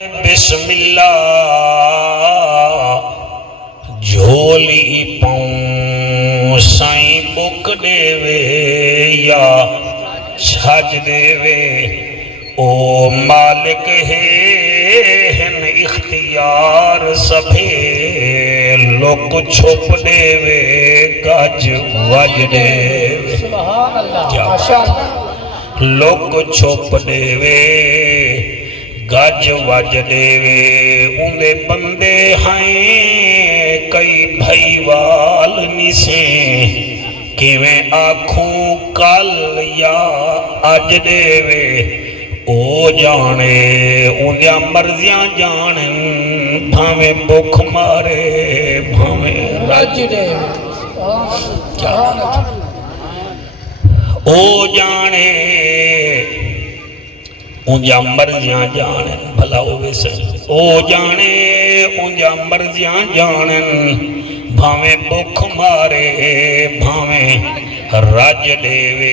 بسم اللہ جھولی پاؤں سائیں بک دے وے یا چھج دے وے او مالک ہے ہن اختیار سبھے لوک چھپ دے وے گج وج دے وے لوک چھپ دے وے گج وج دے وے اندے بندے ہیں کئی بھائی وال نسیں کیویں آنکھوں کل یا اج دے وے او جانے اندیاں مرضیاں جانن بھاویں بکھ مارے بھاویں رج دے وے او جانے اونجا مرضیاں جانن بھلا ہوئے سے او جانے اونجا مرضیاں جانن بھاویں بکھ مارے بھاویں رج دے وے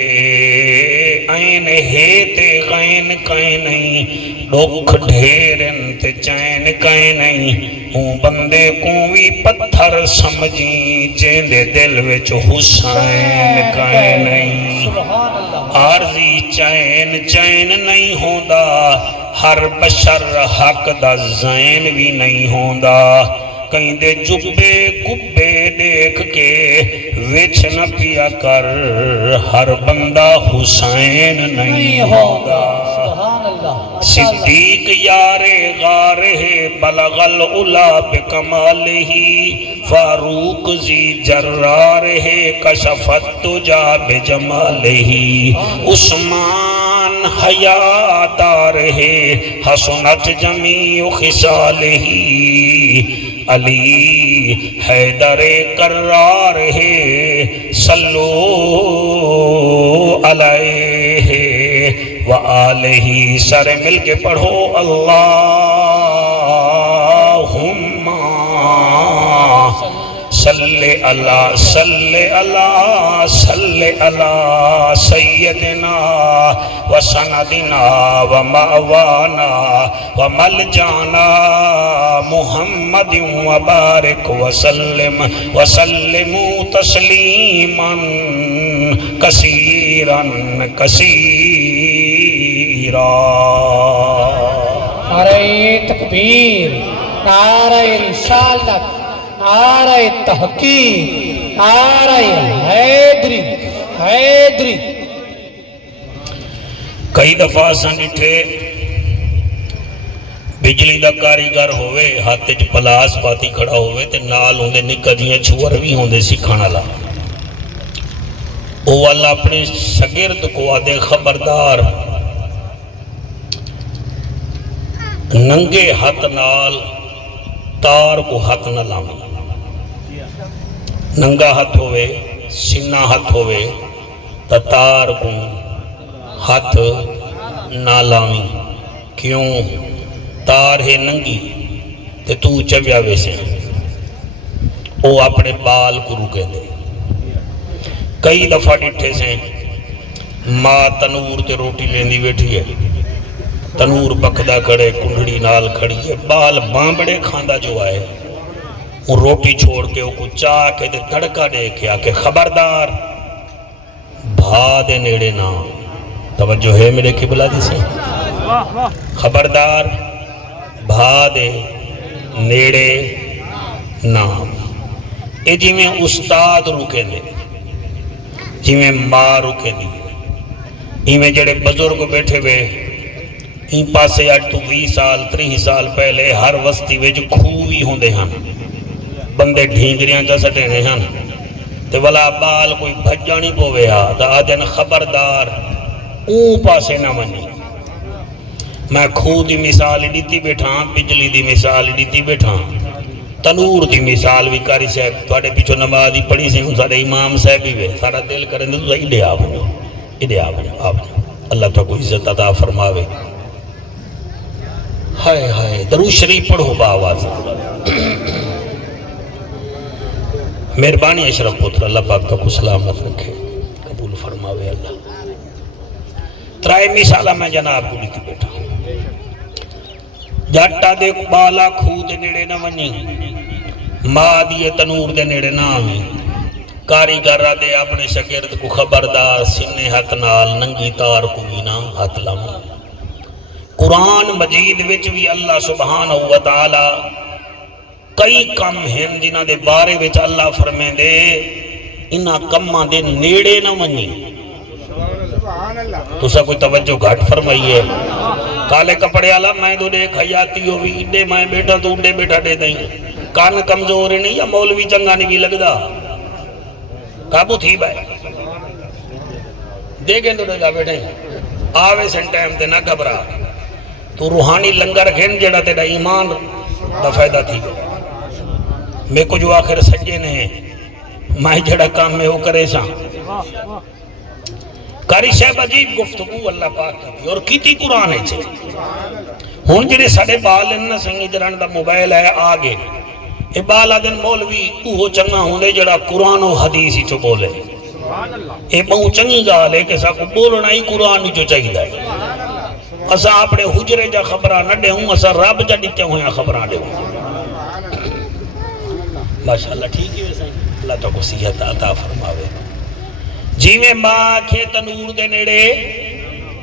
این ہے تے غین کائیں نہیں دکھ ڈھیرن تے چین کائیں نہیں اون بندے کوئی پتھر سمجھی جیندے دل وچ حسین کائیں نہیں عارضی چین چین نہیں ہوندا ہر بشر حق دا زین بھی نہیں ہوندا کہیں دے جبے کبے دیکھ کے وچ نہ پیا کر ہر بندہ حسین نہیں ہوندا صدیق یار غار ہے بلغ العلا بکمالہ فاروق زی جرار ہے کشفت تجا بجمالہ عثمان حیادار ہے حسنت جمیع خصالہ علی حیدر کرار ہے صلو علیہ وآلہ سر مل کے پڑھو اللہم صلی اللہ صلی اللہ صلی اللہ سیدنا وسندنا ومعوانا وملجانا محمد وبارک وسلم وسلموا تسلیما کثیرا کثیرا نعرہ تکبیر، نعرہ رسالت، نعرہ تحقیق، نعرہ حیدری حیدری. کئی دفعہ سن اٹھے بجلی دا کاریگر ہوئے ہاتھ چ پلاس پاتی کھڑا ہوئے تے نال ہوندے نکا دیاں چھوڑ بھی ہوندے سی کھانا لا او والا اپنے شاگرد کو آدھے خبردار ننگے ہاتھ نال تار کو ہاتھ نہ لامی ننگا ہاتھ ہوئے سینہ ہاتھ ہوئے تا تار کو ہاتھ نہ لامی کیوں تار ہے ننگی تے تو چویا ویسے او اپنے بال کو روکے دے کئی دفعہ ڈٹھے سے ماں تنور تے روٹی لیندی بیٹھی ہے تنور پکدا کڑے کنڈڑی نال کھڑی ہے بال بامبڑے کھاندا جو آئے وہ روٹی چھوڑ کے وہ کو چاہ کے دے دھڑکا دے کے آکے خبردار بھا دے نیڑے نا توجہ ہے میرے قبلہ دی سے خبردار بھا دے نیڑے نا اے جی میں استاد رکے دے جی میں ماں رکے دی ہی میں جڑے بزرگ بیٹھے ہوئے ہی پاسے آج تو 20 سال 30 سال پہلے ہر وستی ویج کھوئی ہوندے ہاں بندے ڈھینگریاں جا سٹے ہیں ہاں تے والا بال کوئی بھجانی پوے ہاں تا آدھن خبردار اون پاسے نہ منی میں کھو دی مثال دیتی بیٹھا بجلی دی مثال دیتی بیٹھا تنور دی مثال بھی کاری صاحب توڑے پیچھو نمازی پڑھی سے ہوں سارے امام صاحب بھی ہوئے سارا دل کریں دے تو ایڈے آبنے اللہ تو کو عزت عطا فرماوے ہائے ہائے درود شریف پڑھو با آواز مہربانی اشرف پتر اللہ پاک کا کو سلامت رکھے قبول فرماوے اللہ ترائے مثالہ میں جناب کو لیتی بیٹھا جٹا دے بالا کھو دے نیڑے نہ ونی ماں دیے تنور دے نیڑے نہ آویں کاریگر دے اپنے شاگرد کو خبردار سنے ہاتھ نال ننگی تار کو بھی نہ ہاتھ لاؤں قرآن مجید وچ بھی اللہ سبحانہ و تعالی کئی کم ہیں جنہ دے بارے وچ اللہ فرمے دے انہاں کماں دے نیڑے نہ ونی تو سا کوئی توجہ گھٹ فرمائیے کالے کپڑے والا میں تو دیکھ حیاتی ہو بھی اڈے میں بیٹا تو اڈے بیٹا دے دیں کان کمزور نہیں یا مولوی چنگا نہیں بھی لگدا قابو تھی بھائی دیکھیں تو دیکھا بیٹھیں آوے سن ٹائم تے نہ گھبرا تو روحانی لنگر کھین جڑا تیرا ایمان دا فائدہ تھی میں کو جو آخر سجے نے میں جڑا کام میں ہو کرے سا کاری شہب عجیب گفتگو اللہ پاک کی اور کیتی قرآن ہے چھے ہون جڑے ساڑے بال انہا سنگی جران دا موبائل ہے آگے اے بالا دن مولوی اوہو چنگا ہوندے جڑا قرآن و حدیثی چو بولے اے بہو چنگی گا لے کہ سا کو بولنا ہی قرآن جو چاہی دائے اسا اپنے حجرے جا خبرہ نہ دے ہوں اسا رب جا دیتے ہویا خبرہ دے ہوں ماشاءاللہ ٹھیک ہے ویسا اللہ تو کو صحت عطا فرماوے جی میں ماں کھے تنور دے نیڑے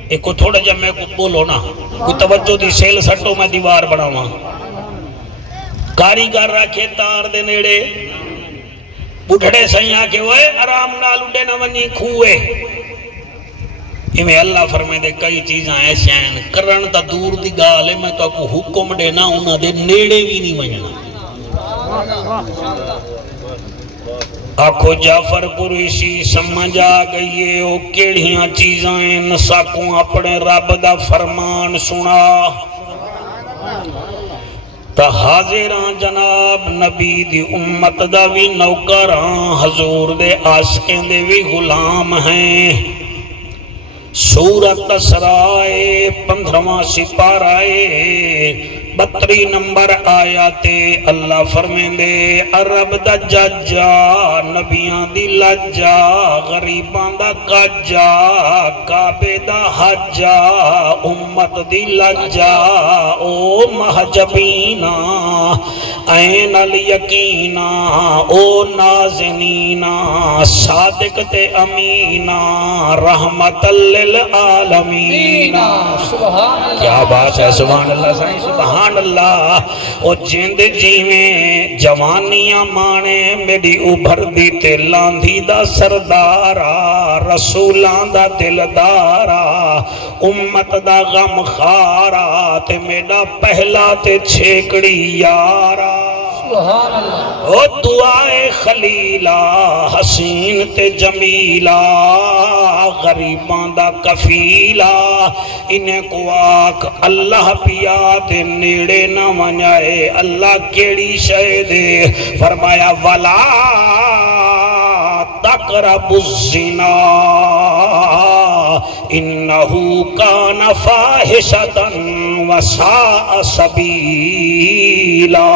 ایک کو تھوڑا جب میں کو بولو نا کوئی توجہ دی سیل سٹو میں دیوار بڑھاواں کاریگر رکھے تار دے نیڑے بڑھڑے سیاں کے ہوئے آرام نال اڈے نہ ونی کھوئے میں اللہ فرمائے دے کئی چیزاں ایسے ہیں کرن تا دور دی گالے میں تو کو حکم دے نا انہاں دے نیڑے بھی نہیں ونجنا آنکھو جعفر قریشی سمجھا گئیے او کیڑیاں چیزیں نساکوں اپنے رب دا فرمان سنا تا حاضران جناب نبی دی امت دا بھی نوکران حضور دے عاشقیں دے بھی غلام ہیں سورت اسرائے 15واں سپارائے 32 نمبر آیات اللہ فرمین دے عرب دا ججا نبیان دی لجا غریبان دا کجا کعبے دا حجا امت دی لجا او محجبینا این الیقینا او نازنینا صادق تے امینا رحمت للعالمین کیا بات ہے سبحان اللہ سائیں سبحان اللہ او جند جیویں جوانیاں مانے میری ابھر دی تے لاندھی دا سردارا رسولان دا دلدارا امت دا غم خارا تے میرا پہلا تے چھیکڑی یارا او دعائے خلیلہ حسین تے جمیلہ غریبان دا کفیلہ انہیں کو آکھ اللہ پیا تے نیڑے نہ ونجائے اللہ کیڑی شہدے فرمایا وَلَا تَقْرَبُ الزِّنَا إِنَّهُ كَانَ فَاحِشَةً وَسَاءَ سَبِيلًا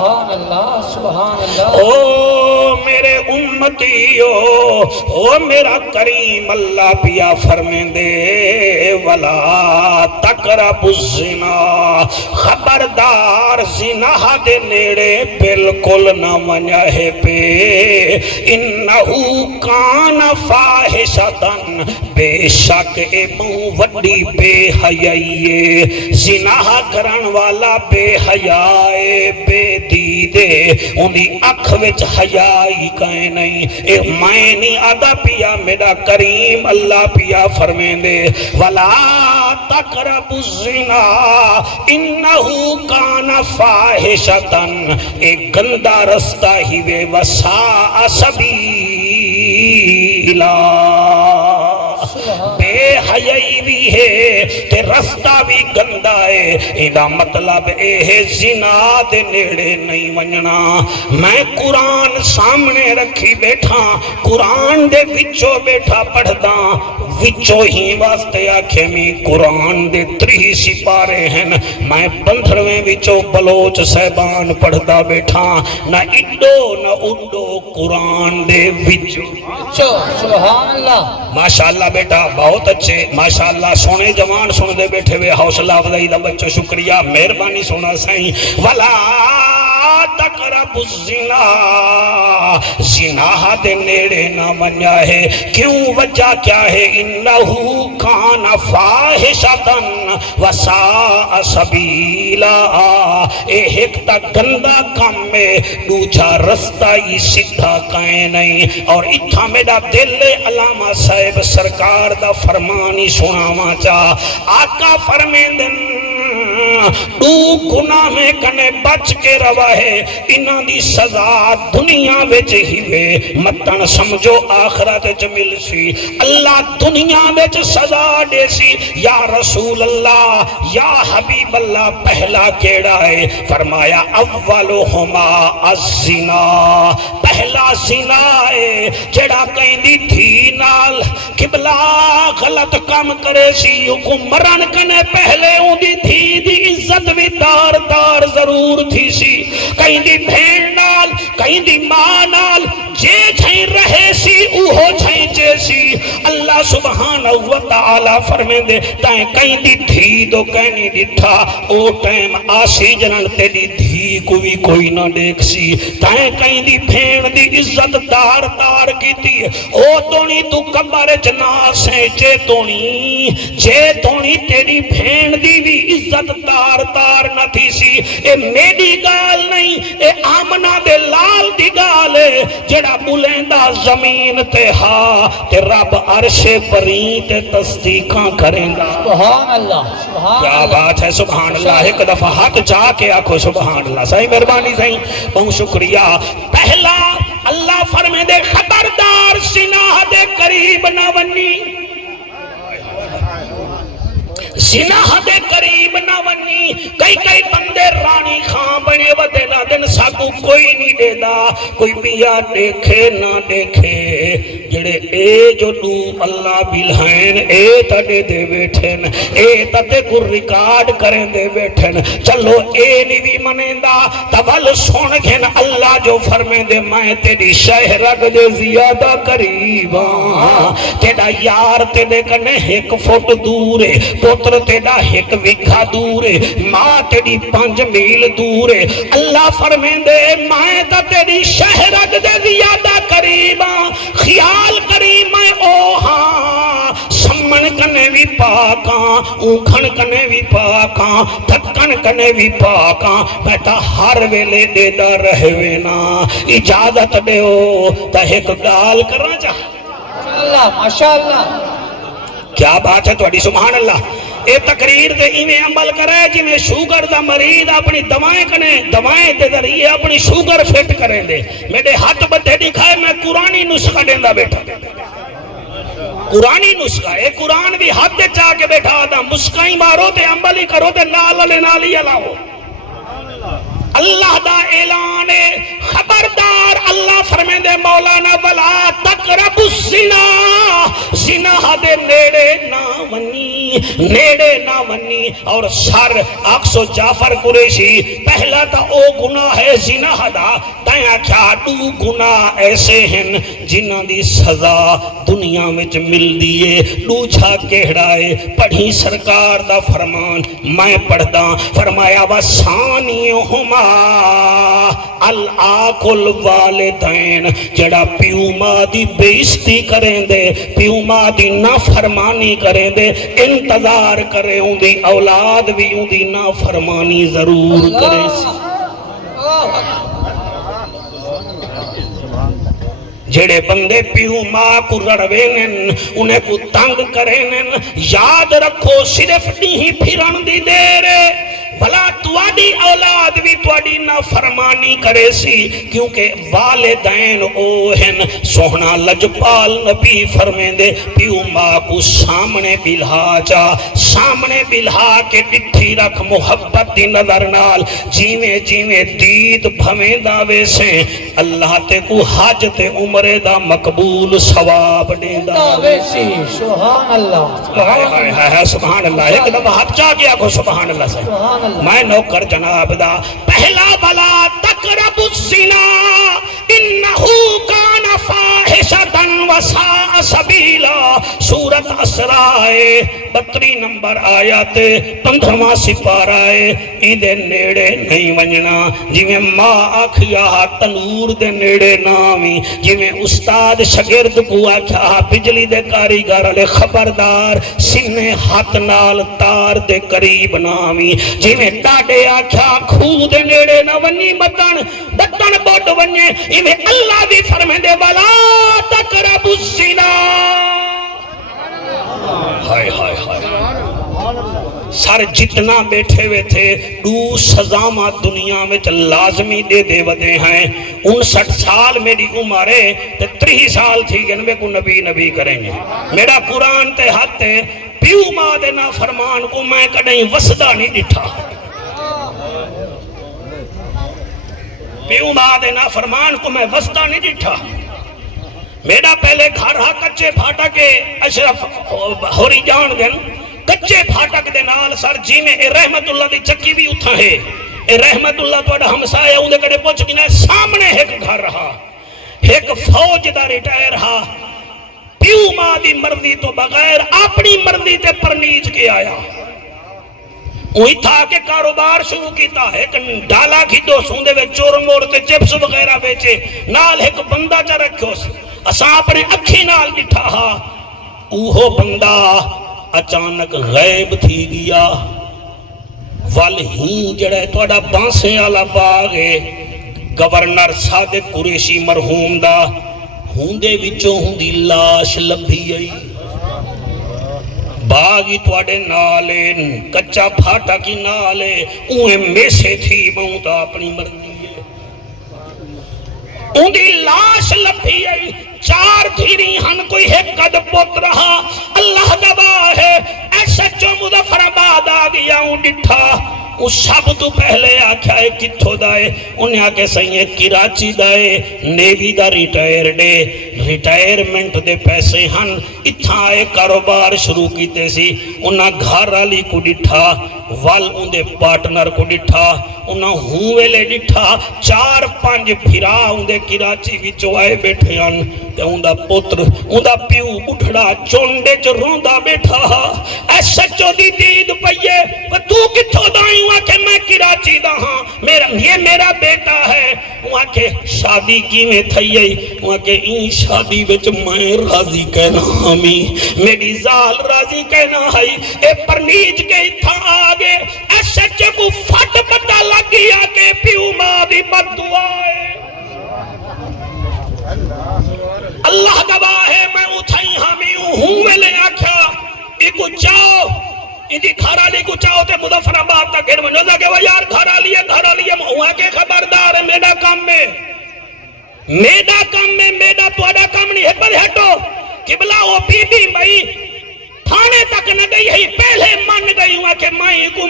سبحان اللہ سبحان اللہ او میرے امتیو او میرا کریم اللہ پیا فرمین دے وَلَا تَقْرَبُ الزِّنَا خبردار زنا دے نیڑے بالکل نہ ونجاہے پہ انہو کان فاحشتن بے شک اے بہو وڈی بے حیائیے زنا کرن والا بے حیائے بے دیدے انہی اکھ وچ حیائی کہیں نہیں اے میں نہیں آدھا پیا میرا کریم اللہ پیا فرمین دے وَلَا تَقْرَبُ الزِّنَا إِنَّهُ كَانَ فَاحِشَةً ایک گندہ رستہ ہی وے وَسَاءَ سَبِيلًا بے حیائی بھی ہے تے رستہ بھی گندہ ہے ایدہ مطلب اے ہے زنا دے نیڑے نہیں ونجنا میں قرآن سامنے رکھی بیٹھا قرآن دے وچوں بیٹھا پڑھدا وچوں ہی واسطے آکھے میں قرآن دے 30 سپارے ہیں میں 15ویں وچوں بلوچ صاحبان پڑھدا بیٹھا نہ اڈو نہ اڈو قرآن دے وچوں سبحان اللہ ماشاءاللہ بیٹا بہت اچھے ماشاءاللہ سونے جوان سن دے بیٹھے ہوئے حوصلہ افزائی دا بچوں شکریہ مہربانی سونا سائیں ولا تقرب الزنا زنا دے نیڑے نہ منیا ہے کیوں وجہ کیا ہے انہو کان فاحشتن وساء سبیلا اے ایک تا گندہ کام میں دوجا رستہ ہی سدھا کائیں نہیں اور اتھا میرا دل علامہ صاحب سرکار دا فرمانی سناواں چاہ آقا فرمیندن دو گناہ میں کنے بچ کے روا ہے انہاں دی سزا دنیا وچ ہی وے متن سمجھو آخرت وچ مل سی اللہ دنیا وچ سزا دے سی یا رسول اللہ یا حبیب اللہ پہلا کیڑا ہے فرمایا اولہما الزنا پہلا زنا ہے جڑا کہیں دی تھی نال قبلہ غلط کام کرے سی حکم مرن کنے پہلے ہوں دی تھی دی عزت بھی دار دار ضرور تھی سی کہیں دی بھین نال کہیں دی ماں نال جے چھیں رہے سی اوہو چھیں جے سی اللہ سبحانہ وتعالی فرمین دے تائیں کہیں دی تھی دو کہنی ڈٹھا او ٹائم آسی جنن تے دی تھی کوئی نہ دیکھ سی تائیں کہیں دی بھین دی عزت دار دار کی تھی او تونی تو کبر جناس ہے جے تونی تیری بھین دی بھی عزت دار دار نہ تھی سی اے میری گال نہیں اے آمنہ دے لال دی گال ہے جڑا بلندہ زمین تے ہاں تے رب عرش برین تے تصدیقاں کریں گا سبحان اللہ کیا بات ہے سبحان اللہ ایک دفعہ حق جا کے آکھو سبحان اللہ صحیح مہربانی صحیح بہت شکریہ پہلا اللہ فرمے دے خبردار زنا دے قریب نہ ونی زنا دے قریب نہ ونی کئی بندے رانی خان بنے ودے نہ دن ساکو کوئی نہیں دے دا کوئی بیا دیکھے نہ دیکھے جڑے اے جو دو اللہ بلہین اے تڑے دے بیٹھن اے تڑے کو ریکارڈ کریں دے بیٹھن چلو اے نہیں بھی منیندہ تول سن گھن اللہ جو فرمیں دے میں تیری شہرک دے زیادہ قریباں تیڑا یار تیڑے کنے ایک فٹ دور ہے پتر تیڑا ایک وکھا دور ہے ماں تیڑی 5 میل دور ہے اللہ فرمیں دے میں تا تیری شہرک دے زیادہ قریباں خیال کری میں او ہاں سمن کنے بھی پاکاں اوکھن کنے بھی پاکاں تھکن کنے بھی پاکاں میں تا ہر ویلے دے دا رہوے نا اجازت دے ہو تا ایک گال کرنا چاہ ماشاءاللہ کیا بات ہے توڑی سبحان اللہ اے تقریر دے ایمیں عمل کرے جی میں شوگر دا مرید اپنی دوائیں کنے دوائیں دے ذریعے اپنی شوگر فٹ کریں دے میرے ہاتھ بدھے دکھائے میں قرآنی نسخہ دیندہ بیٹھا قرآنی نسخہ اے قرآن بھی ہاتھ دے چاہ کے بیٹھا دا مسکائیں مارو تے عملی کرو تے نالی علاو اللہ دا اعلان خبردار اللہ فرمین دے مولانا ولا تقرب الزنا زنا دے نیڑے نہ ونی اور سر اکسو جعفر قریشی پہلا تا او گناہ ہے زنا دا تیاں کیا دو گناہ ایسے ہیں جنہ دی سزا دنیا میں مل دیئے دو چھا کہڑائے پڑھی سرکار دا فرمان میں پڑھدا فرمایا وَسَانِيُهُمَا العاقل والدین جڑا پیو ماں دی بےزتی کریں دے پیو ماں دی نافرمانی کریں دے انتظار کرے ان دی اولاد بھی ان دی نافرمانی ضرور کرے سی جڑے بندے پیو ماں کو رڑوینن انہیں کو تنگ کرینن یاد رکھو صرف نہیں پھرن دی دیر بھلا تو تواڈی اولاد بھی تواڈی نافرمانی کرے سی کیونکہ والدین او ہن سوہنا لجپال نبی فرمیندے پیو ماں کو سامنے بلہا جا سامنے بلہا کے ڈٹھی رکھ محبت دی نظر نال جیویں جیویں دید بھویندہ ویسے اللہ تے کو حاجت عمرے دا مقبول ثواب دیندہ ویسی سبحان اللہ سبحان اللہ ایک دفعہ ہاتھ چاہ گیا کو سبحان اللہ سے میں نوکر جناب دا پہلا بلا تقرب الزنا انہو کان فاحشتا وساء سبیلا سورت اسرائے 32 نمبر آیات 15واں سپارہ ایندے نیڑے نہیں ونجنا جویں ماں آکھیا تنور دے نیڑے نامی جویں استاد شاگرد کو آکھیا بجلی دے کاریگر علی خبردار سنے ہاتھ نال تار دے قریب نامی جویں ڈاڈے آکھیا کھو دے نیڑے نہ ونی متن دتن بوڈ ونجے ایویں اللہ بھی فرمیندے والا تقرب الزنا ہائے ہائے ہائے سارے جتنا بیٹھے ہوئے تھے دو سزامہ دنیا میں لازمی دے دے ودے ہیں 59 سال میری عمر ہے 30 سال تھی کہ میں کو نبی نبی کریں گے میرا قرآن تے ہاتھ ہے پیو ماں دے نا فرمان کو میں کڑیں وسدہ نہیں ڈٹھا پیو ماں دے نا فرمان کو میں وسدہ نہیں ڈٹھا میرا پہلے گھر ہا کچے پھاٹا کے اشرف ہوری جان گن کچے پھاٹک دے نال سر جی میں اے رحمت اللہ دی چکی بھی اتھا ہے اے رحمت اللہ توڑا ہمسائے اندھے کڑے پوچھ گنا سامنے ایک گھر رہا ایک فوج دا ریٹائر رہا پیو ماں دی مرضی تو بغیر اپنی مرضی تے پرنیج کے آیا وہی تھا کہ کاروبار شروع کیتا ہے کہ ڈالا کی دو سوندے وے چور مور تے چپس وغیرہ بیچے نال ایک بندہ جا رکھو اساں اپنے اکھی نال ڈٹھا ہا اوہو بندہ اچانک غیب تھی گیا والہی جڑے توڑا بانسیں آلا باغے گورنر صادق قریشی مرحوم دا ہوندے وچوں ہوندی لاش لبھی آئی باغی توڑے نالے کچا پھاٹا کی نالے اوہیں میں سے تھی موتا اپنی مرضی اندھی لاش لبھی آئی 4 دھیری ہن کوئی ہے قد پوت رہا اللہ گواہ ہے ایسے جو مظفر آباد آ گیا ہوں ڈٹھا اس سب تو پہلے آکھا ہے کتھو دائے انہیں آکے سہیے کراچی دائے نیوی دا ریٹائر دے ریٹائرمنٹ دے پیسے ہن اتھا آئے کاروبار شروع کیتے سی انہاں گھر آلی کو ڈٹھا وال اندے پارٹنر کو ڈٹھا انہاں ہوئے لے ڈٹھا 4-5 پھرا اندے کراچی وچو آئے بیٹھے ہن تے اندہ پتر اندہ پیو اٹھڑا چونڈے چ روندہ بیٹھا ایسا چو دی دید پئیے و تو کتھو دائیں وہاں کہ میں کراچی دا ہاں یہ میرا بیٹا ہے وہاں کہ شادی کی میں تھئی وہاں کہ این شادی بچ میں راضی کہنا ہمی میری زال راضی کہنا ہائی اے پرنیج کے اتھا آگے ایسے چو کو فٹ پتا لگ گیا کہ پیو ماں دی بد دعائے اللہ گواہ ہے میں اتھائی ہمی ہوں میں لے آکھا ایکو چاہو اندھی گھرا لی کو چاہو تے مظفر آباد کا گھر میں نوزا کہ وہ یار گھرا لیے وہاں کے خبردار ہے میڈا کام میں میڈا توڑا کام نہیں ہے پر ہٹو قبلہ وہ بی بی مئی تھانے تک نہ گئی ہے پہلے من گئی ہوا کہ مائی کو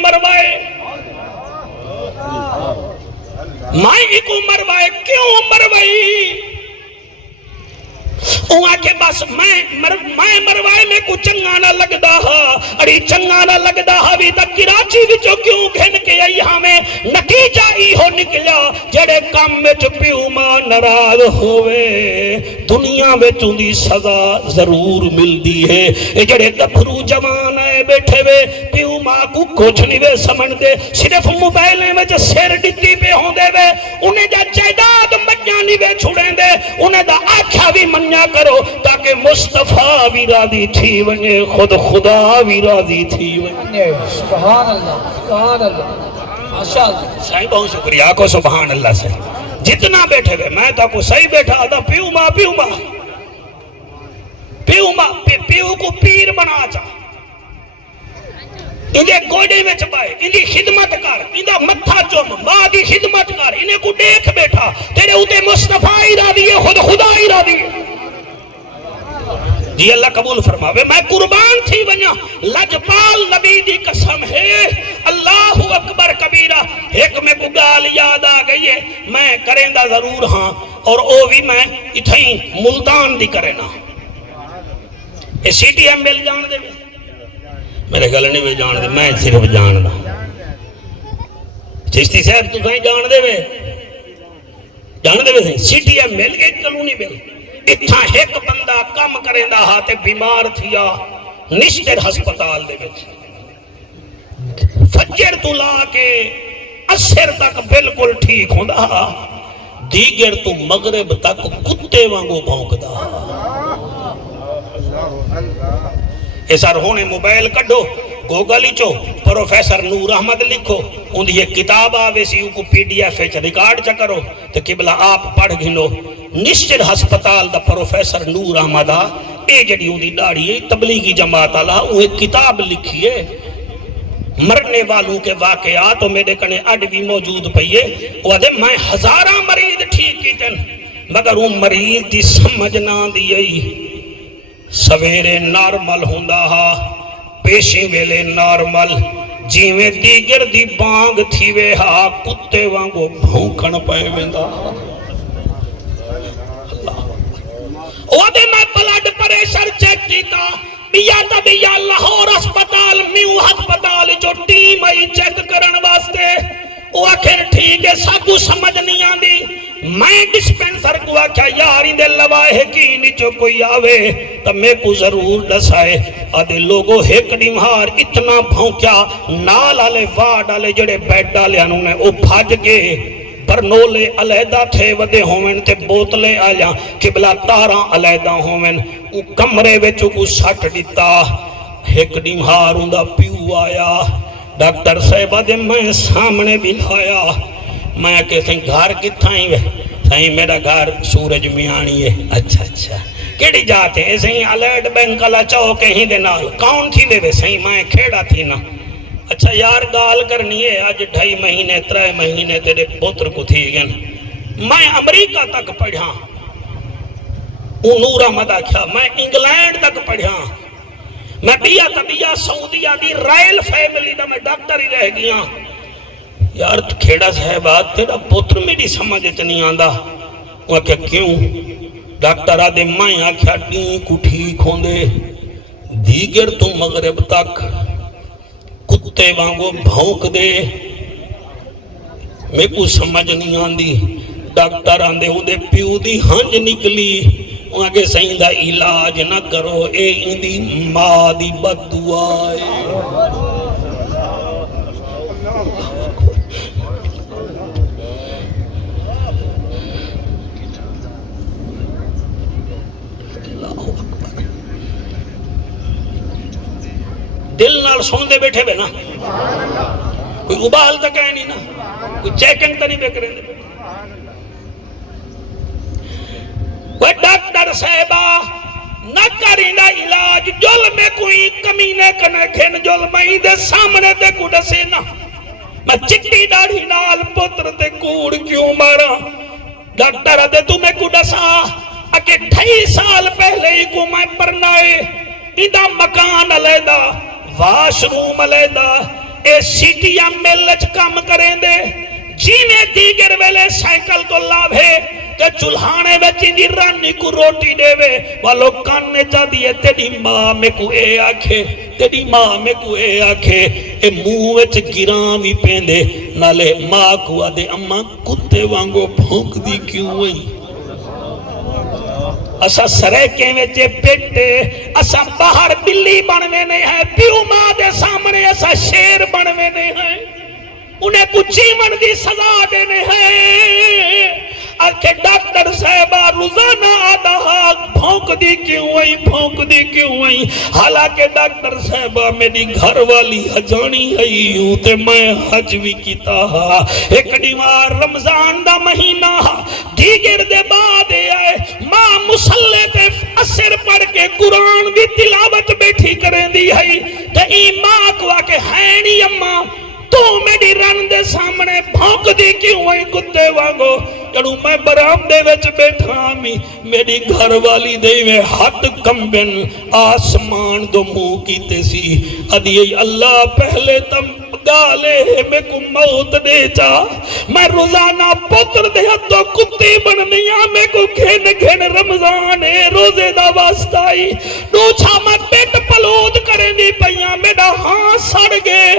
مروائے کیوں مروئی وہاں کے بس میں مروائے میں کو چنگانا لگ دا ہا اڑی چنگانا لگ دا ہا بھی تک کراچی وچوں کیوں گھن کے آئی ہمیں نتیجہ ہی ہو نکلا جڑے کام میں چپی ماں ناراض ہوئے دنیا میں چوندی سزا ضرور مل دی ہے جڑے گبھرو جوان آئے بیٹھے وے پیو ماں کو کچھ نہیں وے سمن دے صرف موبائلیں میں جو سیر ڈٹی پہ ہوں دے وے انہیں جا جائیداد منیا نہیں وے چھوڑیں دے انہیں دا آکھا بھی منیا کرو تاکہ مصطفیٰ بھی راضی تھی ونجے خود خدا بھی راضی تھی ونجے سبحان اللہ ماشاءاللہ صحیح بہت شکریہ کو سبحان اللہ سے جتنا بیٹھے گئے میں تو کو صحیح بیٹھا تھا پیو کو پیر بنا چاہ اندھے گوڑے میں چھپائے اندھی خدمت کر اندھا متھا جی اللہ قبول فرماوے میں قربان تھی ونیا لجپال نبی دی قسم ہے اللہ اکبر کبیرہ ایک میں کو گال یاد آ گئی ہے میں کریں دا ضرور ہاں اور او بھی میں اتھائی ملتان دی کرے نا اے سی ٹی ایم بیل جان دے میرے گلے نہیں بھی جان دے میں صرف جان دا چشتی صاحب تو سائیں جان دے سائیں سی ٹی ایم بیل کے کلونی بیل اتھا ایک بندہ کم کریں دا ہاتھے بیمار تھیا نشتر ہسپتال دے بچ فجر تو لا کے اثر تک بالکل ٹھیک ہوں دا دیگر تو مغرب تک کتے وانگو بھونک دا ایسا ہونے موبائل کڈو گوگل ہی چو پروفیسر نور احمد لکھو ان یہ کتاب آوے سی کو پی ڈی ایف ایچ ریکارڈ چا کرو تو قبلہ آپ پڑھ گھنو نشتر ہسپتال دا پروفیسر نور احمد اے جڑی ان دی داڑھی ہے تبلیغی جماعت اللہ وہ ایک کتاب لکھی ہے مرنے والوں کے واقعات میرے کنے اڈ بھی موجود پئیے وہ دے میں ہزارہ مریض ٹھیک کی تن مگر وہ مریض دی سمجھ نہ دی سویرے نارمل ہوندہ ہا پیشی ویلے نارمل جیویں دیگر دی بانگ تھیوے ہا کتے وانگو بھونکن پائے ویندہ وہ دے میں بلڈ پریشر چیک کیتا بیا لاہور اسپتال میو ہسپتال جو ٹیم آئی چیک کرن واسطے وہ آخر ٹھیک ہے سب سمجھ نہیں آندی میں ڈسپینسر کو آکھا یاری دے لوائے کی نیچو کوئی آوے تو میں کو ضرور دسائے آدھے لوگوں ایک ڈیمہار اتنا بھونکیا نال آلے وارڈ آلے جڑے بیڈ ڈالے انہوں نے وہ بھاج گئے برنولے علیدہ تھے ودے ہومن تے بوتلے آیا قبلہ تاراں علیدہ ہومن وہ کمرے وچو کو سٹ دیتا ایک ڈیمہار اندہ پیو آیا ڈاکٹر صاحبہ دے میں سامنے بھی لایا میں کہتے ہیں گھر کتھائیں وے سہیں میرا گھر سورج میانی ہے اچھا کیڑی جاتے ہیں سہیں الرٹ بینک اللہ چاہو کہیں دے نال کون تھی دے وے سہیں میں کھیڑا تھی نا اچھا یار گال کرنی ہے آج 2.5 مہینے 3 مہینے تیرے پوتر کو تھی گن میں امریکہ تک پڑھا نور احمد آکھا میں انگلینڈ تک پڑھا میں بیا سعودیہ دی رائل فیملی دا میں ڈاکٹر ہی رہ گیا یار کھیڑا صاحبات تیرا پوتر میری سمجھ اتنی آندہ وہ آکھا کیوں ڈاکٹر آدھے میں آکھا ٹین کو ٹھیک ہوندے دیگر تو مغرب تک کتے وانگو بھونک دے میں کو سمجھ نہیں آندی ڈاکٹر آندے ہوں دے پیو دی ہنج نکلی وہاں کے سہیں دا علاج نہ کرو اے اندی ماں دی بد دعائے دل نال سن دے بیٹھے بے نا کوئی ابال تک ہے نہیں نا کوئی چیکنگ تا نہیں بے کریں دے وہ ڈاکٹر صاحبہ نہ کرنا علاج جل میں کوئی کمینے کنے کھن جل میں دے سامنے دے کو ڈسے نا میں چٹی ڈاڑھی نال پتر تے کوڑ کیوں مارا ڈاکٹر دے تو میں کو ڈسا اکے 2.5 سال پہلے ہی کو میں پرنائے ایدہ مکان علیدہ واش روم علیدہ اے سیٹیاں ملچ کام کریں دے جینے دیگر ویلے سائیکل کو لاب ہے کہ چلہانے بچی دی رانی کو روٹی دے وے والو کاننے چاہ دیئے تیری ماں میں کو اے آکھے تیری ماں میں کو اے آکھے اے مووچ گرام ہی پیندے نالے ماں کو آدھے اماں کتے وانگو بھونک دی کیوں ہوئی اسا سریکیں ویچے پیٹے اسا باہر بلی بنوے نہیں ہے پیو ماں دے سامنے اسا شیر بنوے نہیں ہے انہیں کچھ جیون دی سزا دینے ہیں آکھے ڈاکٹر صاحبہ روزانہ آدھا بھونک دی کیوں ہوئی حالانکہ ڈاکٹر صاحبہ میری گھر والی حجانی ہے یوں تے میں حج بھی کیتا ہا ایک دیوار رمضان دا مہینہ دیگر دے بعد آئے ماں مسلح تے اثر پڑھ کے قرآن دی تلاوت بیٹھی کریں دی ہے تے ای ماں کو آکے ہے نہیں اماں تو تو میری رن دے سامنے بھونک دی کیوں ہوئی کتے وانگو جڑوں میں برامدے وچ بیٹھا میری گھر والی دے میں ہاتھ کمبن آسمان دو منہ کیتے سی ادھی اللہ پہلے تم گالے میں کو موت دے چا میں روزانہ پتر دے ہتھوں کتی بننیاں میں کو گھن گھن رمضان روزے دا واسطائی نوچھا میں پیٹ پلود کریں دی پیاں میرا ہاں سڑ گئے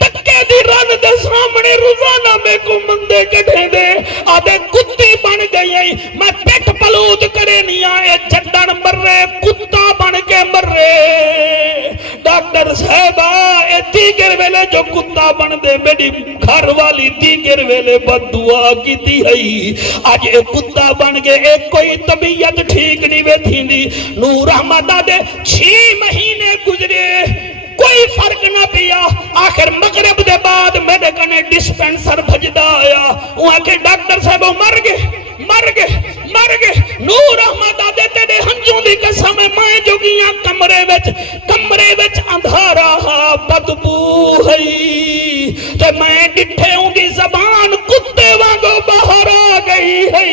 ٹکے دی رن دے سامنے روزانہ میں کو مندے کٹھے دے آدھے کتی بن گئی میں پیٹ پلود کریں نہیں آئے جدن مر رہے کتا بن کے مر رہے ڈاکٹر صاحبہ اے دیگر ویلے جو کتا بن دے میری گھر والی دیگر ویلے بد دعا کی تھی ہے آج اے کتا بن گے ایک کوئی طبیعت ٹھیک نہیں وے تھی دی نور احمد دے 6 مہینے گزرے کوئی فرق نہ پیا آخر مغرب دے بعد میرے کنے ڈسپینسر بھجدہ آیا وہاں کے ڈاکٹر صاحب مر گئے نور احمد آدھے تیرے ہنجوں دی قسم میں جو گیاں کمرے وچ اندھارا بدبو ہے تے میں ڈٹھے ہوں دی زبان کتے وانگو باہر آ گئی ہے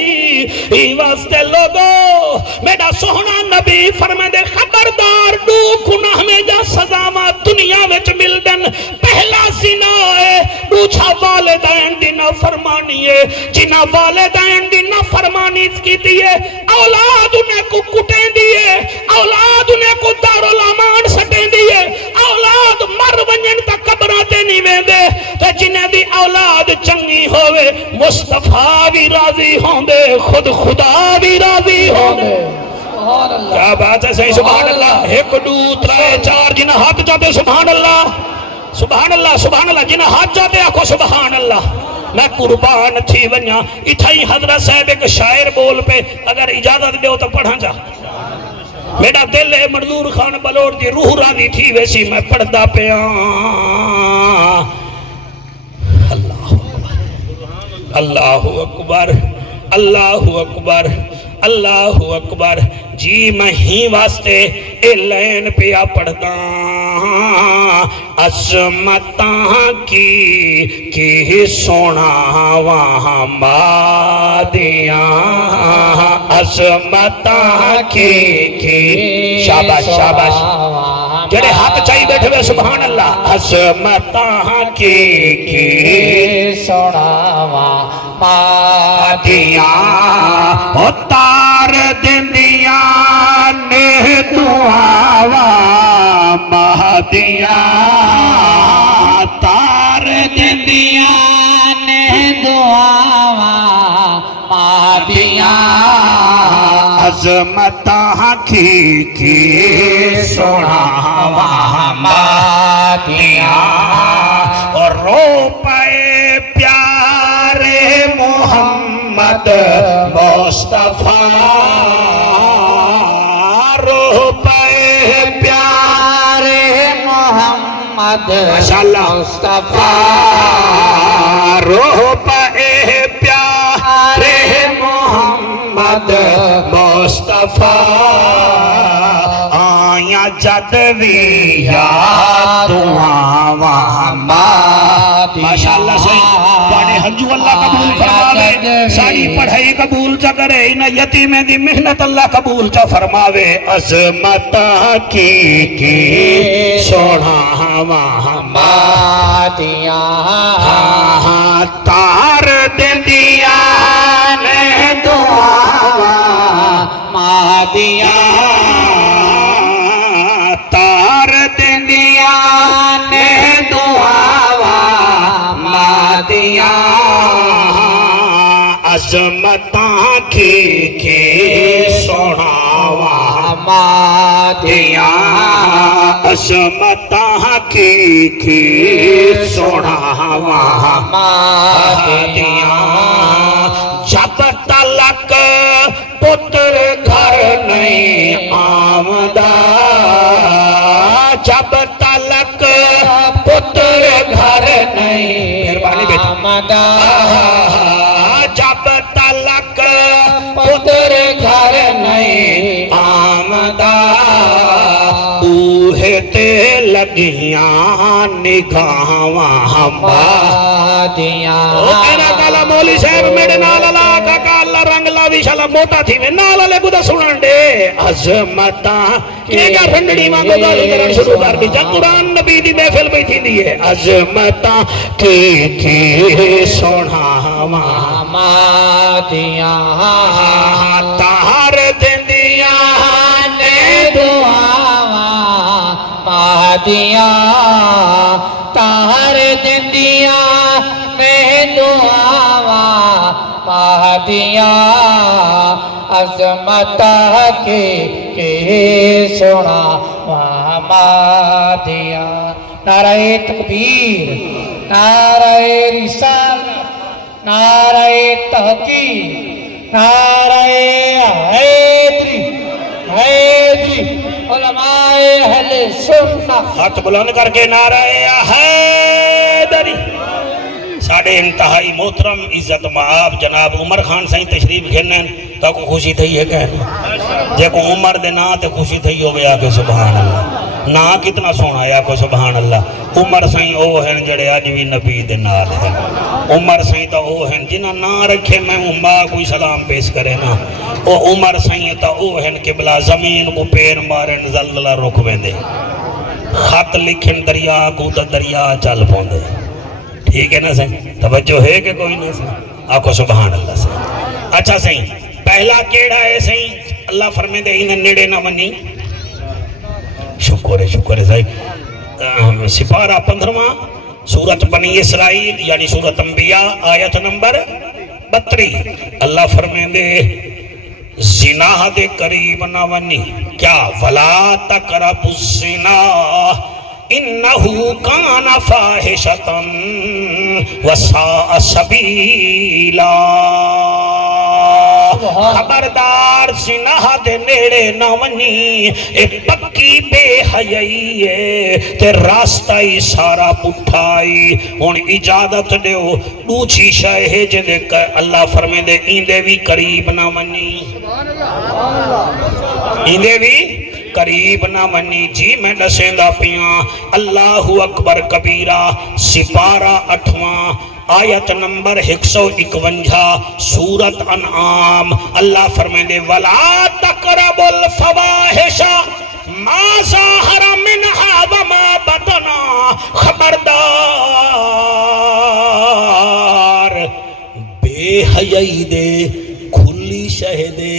ہی واسطے لوگو میرا سوہنا نبی فرمائے دے خبردار دو گناہ میں جا سزاواں دنیا وچ ملدن پہلا زنا ہے دوسرا والدین دی نافرمانی ہے جنہ والدین دی نافرمانی کی دیئے اولاد انہیں کو کٹیں دیئے اولاد انہیں کو دارالامان سٹیں دیئے اولاد مر ونجن تک قبراتے نہیں ویندے تے جنہیں دی اولاد چنگی ہوئے مصطفیٰ بھی راضی ہوں دے خود خدا بھی راضی ہوں دے کیا بات ہے صحیح سبحان اللہ 1 2 3 4 جنہ ہاتھ جاتے سبحان اللہ جنہ ہاتھ جاتے آکھو سبحان اللہ میں قربان تھی ونیا اتھائی حضرت صاحب ایک شاعر بول پہ اگر اجازت دے ہو تو پڑھا جا میرا دل ہے منظور خان بلوڑ دی روح راضی تھی ویسی میں پڑھدا پیا اللہ اکبر اللہ اکبر اللہ اکبر جی میں ہی واسطے اے لین پیا پڑھدا عظمتاں کی سونا وہاں مادیاں عظمتاں کی شاباش جڑے ہاتھ چاہی بیٹھے ہوئے سبحان اللہ عظمتاں کی سونا وہاں مادیاں تار دندیاں نے دعاوا مہدیاں تار دندیاں نے دعاوا مہدیاں عظمتاں کی سونا مہدیاں اور رو پائے پیارے محمد مصطفیٰ رو پائے پیارے محمد مصطفیٰ رو پائے پیارے محمد مصطفیٰ آیا جدوی یا دعا ماشاءاللہ صحیح پانے ہنجو اللہ قبول فرماوے ساری پڑھائی قبول چا کرے انہ یتیمیں دی محنت اللہ قبول چا فرماوے عظمتاں کی سونا مہدیاں تار دندیاں نے دعا مہدیاں تار دندیاں نے دعا مہدیاں عظمتاں کی سونا مہدیاں عظمتاں کی سونا مہدیاں جب تلک پتر گھر نہیں آمدہ جب تلک پتر گھر نہیں آمدہ جب تلک پتر گھر نہیں آمدہ اوہ تے لگیاں نگاہاں مادیاں میرا کالا مولی صاحب میرے نال اللہ کا کالا رنگ لا بھی شالا موٹا تھی میں نال لے کو دا سنن دے عظمتاں کہ گا رنڈڑی مانگو گا کرن شروع کر دی جا قرآن نبی دی محفل بھی تھی دی ہے عظمتاں کی سونا مادیاں تار دندیاں نے دعاواں مادیاں تار دندیاں میں دعاواں مادیاں عظمت کے سنا مادیاں نعرہ تکبیر نعرہ رسالت نعرہ تحقیق نعرہ حیدری علماء اہل سنت ہاتھ بلند کر کے نعرہ حیدری ساڑھے انتہائی محترم عزت معاب جناب عمر خان سائیں تشریف گھنن تو کو خوشی تھی ہے کہنا جے کو عمر دے نا تے خوشی تھی ہو گیا کہ سبحان اللہ نا کتنا سونا یا کو سبحان اللہ عمر سائیں او ہیں جڑے آج بھی نبی دے نال ہیں عمر سائیں تو او ہیں جنہ نا رکھے میں ماں کوئی سلام پیش کرے نا او عمر سائیں تو او ہیں کہ بلا زمین کو پیر مارن زلزلہ رک ویندے خط لکھن دریا کو تا دریا چل پوندے ٹھیک ہے نا سائیں توجہ ہے کہ کوئی نہ سائیں آکھو سبحان اللہ سائیں اچھا سائیں پہلا کیڑا ہے سائیں اللہ فرمے دے انہیں نیڑے نہ بنی شکر ہے سائیں سپارہ 15 سورت بنی اسرائیل یعنی سورت انبیاء آیت نمبر 32 اللہ فرمے دے زنا دے قریب نہ بنی کیا ولا تقربوا الزنا انہو کان فاحشۃ وساء سبیلا خبردار زنا دے نیڑے نہ ونی اے پکی بے حیائی ہے تے راستہ ہی سارا پٹھائی ہن اجازت دیو دوچھی شے ہے جے اللہ فرمے دے ایندے بھی قریب نہ ونی ایندے بھی قریب نہ منی جی میں دسیں دا پیاں اللہ اکبر کبیرہ سپارہ 8واں آیت نمبر 151 سورت انعام اللہ فرمائے دے وَلَا تَقْرَبُوا الْفَوَاحِشَ مَا ظَهَرَ مِنْهَا وَمَا بَطَنَ خبردار بے حیائی دے کھلی شہ دے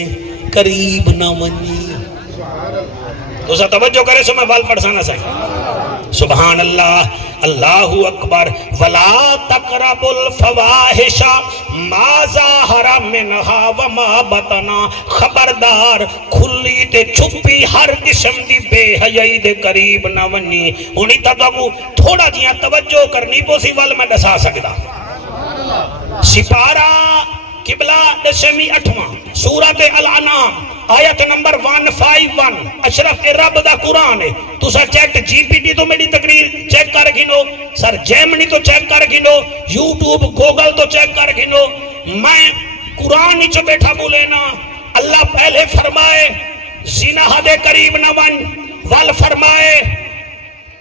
قریب نہ منی تو سا توجہ کرے سو میں وال پڑھ سانا سائیں سبحان اللہ اللہ اکبر وَلَا تَقْرَبُوا الْفَوَاحِشَ مَا ظَهَرَ مِنْهَا وَمَا بَطَنَ خبردار کھلی تے چھپی ہر قسم دی بے حیائی دے قریب نہ ونی انہی تدامو تھوڑا جیاں توجہ کرنی پوسی وال میں دسا سکتا سپارہ قبلہ 8واں سورت الانعام آیت نمبر 151 اشرف رب دا قرآن ہے تو سر چیک جی پی ٹی تو میری تقریر چیک کر گھنو سر جیمنی تو چیک کر گھنو یوٹیوب گوگل تو چیک کر گھنو میں قرآن نیچے بیٹھا بولینا اللہ پہلے فرمائے زنا دے قریب نہ ون وال فرمائے